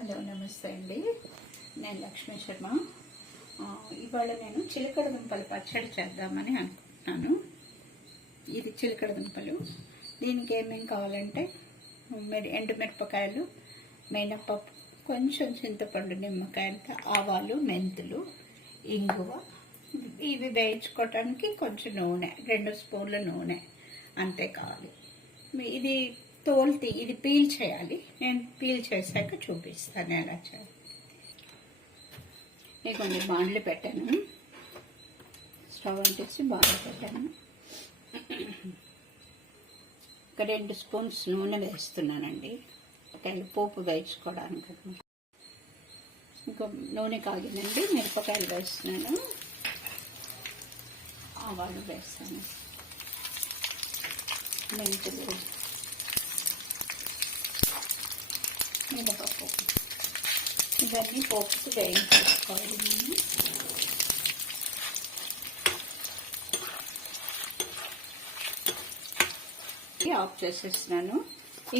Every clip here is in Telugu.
హలో నమస్తే అండి, నేను లక్ష్మీ శర్మ. ఇవాళ నేను చిలకడ దుంపలు పచ్చడి చేద్దామని అనుకుంటున్నాను. ఇది చిలకడ దుంపలు. దీనికి ఏమేమి కావాలంటే ఎండుమిరపకాయలు, మినపప్పు, కొంచెం చింతపండు, నిమ్మకాయలతో ఆవాలు, మెంతులు, ఇంగువ. ఇవి వేయించుకోవటానికి కొంచెం నూనె, 2 స్పూన్ల నూనె అంతే కావాలి. ఇది ఇది పీల్ చేయాలి. నేను పీల్ చేశాక చూపిస్తాను ఎలా చేయాలి. నేను కొన్ని బాండ్లు పెట్టాను, స్టవ్ అంటేసి బాండ్లు పెట్టాను. ఒక 2 స్పూన్స్ నూనె వేస్తున్నానండి, పోపు వేయించుకోవడానికి. ఇంకా నూనె కాగిందండి, మిరపకాయలు వేస్తున్నాను, ఆవాలు వేస్తాను, మెంతులు, మినపప్పు, ఇవన్నీ పోపుకు వేయించుకోవాలి. ఆఫ్ చేసేస్తున్నాను.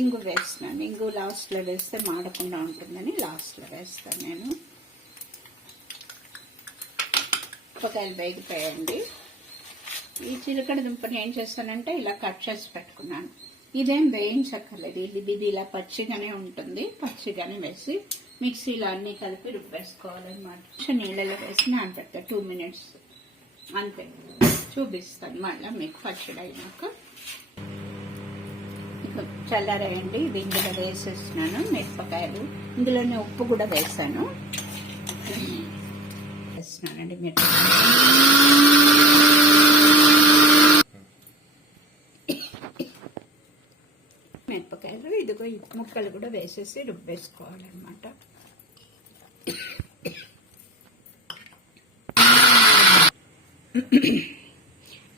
ఇంగు వేస్తున్నాను. ఇంగు లాస్ట్లో వేస్తే మాడకుండా ఉంటుందని లాస్ట్లో వేస్తాను నేను. మిరపకాయలు వేగిపోయండి. ఈ చిలకడ దుంపని ఏం చేస్తానంటే ఇలా కట్ చేసి పెట్టుకున్నాను. ఇదేం వేయించక్కర్లేదు, ఇది ఇలా పచ్చిగానే ఉంటుంది. పచ్చిగానే వేసి మిక్సీలో అన్నీ కలిపి రుబ్బేసుకోవాలన్నమాట. నీళ్ళలో వేసి నానబెడతా 2 మినిట్స్ అంతే. చూపిస్తాను మళ్ళీ మీకు పచ్చడి అయినాక. ఇక చల్లారాయండి. ఇది ఇందులో వేసేస్తున్నాను మిరపకాయలు. ఇందులోనే ఉప్పు కూడా వేసాను. వేస్తున్నానండి మిరపకాయలు. ఇదిగో ఈ ముక్కలు కూడా వేసేసి రుబ్బేసుకోవాలన్నమాట.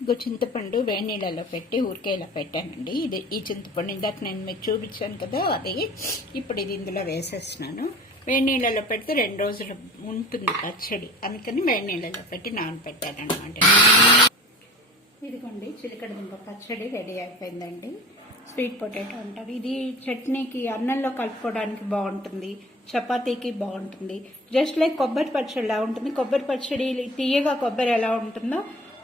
ఇగో చింతపండు వేడి నీళ్ళలో పెట్టి ఊరికే ఇలా పెట్టానండి. ఈ చింతపండు ఇందాక నేను మీకు చూపించాను కదా, అది ఇప్పుడు ఇది ఇందులో వేసేస్తున్నాను. వేడి నీళ్ళలో పెడితే 2 రోజులు ఉంటుంది పచ్చడి, అందుకని వేడి నీళ్ళలో పెట్టి నానబెట్టాను అనమాట. ఇదిగోండి చిలకడ దుంప పచ్చడి రెడీ అయిపోయిందండి. స్వీట్ పొటాటో అంటారు. ఇది చట్నీకి, అన్నంలో కలుపుకోవడానికి బాగుంటుంది, చపాతీకి బాగుంటుంది. జస్ట్ లైక్ కొబ్బరి పచ్చడి ఎలా ఉంటుంది, కొబ్బరి పచ్చడి తీయగా కొబ్బరి ఎలా ఉంటుందో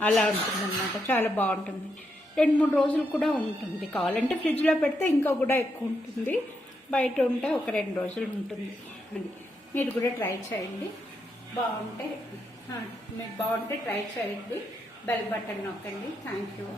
అలా ఉంటుంది అన్నమాట. చాలా బాగుంటుంది. 2-3 రోజులు కూడా ఉంటుంది. కావాలంటే ఫ్రిడ్జ్లో పెడితే ఇంకా కూడా ఎక్కువ ఉంటుంది. బయట ఉంటే ఒక 2 రోజులు ఉంటుంది అని. మీరు కూడా ట్రై చేయండి. మీకు బాగుంటే ట్రై చేయండి. బెల్ బటన్ నొక్కండి. Thank you.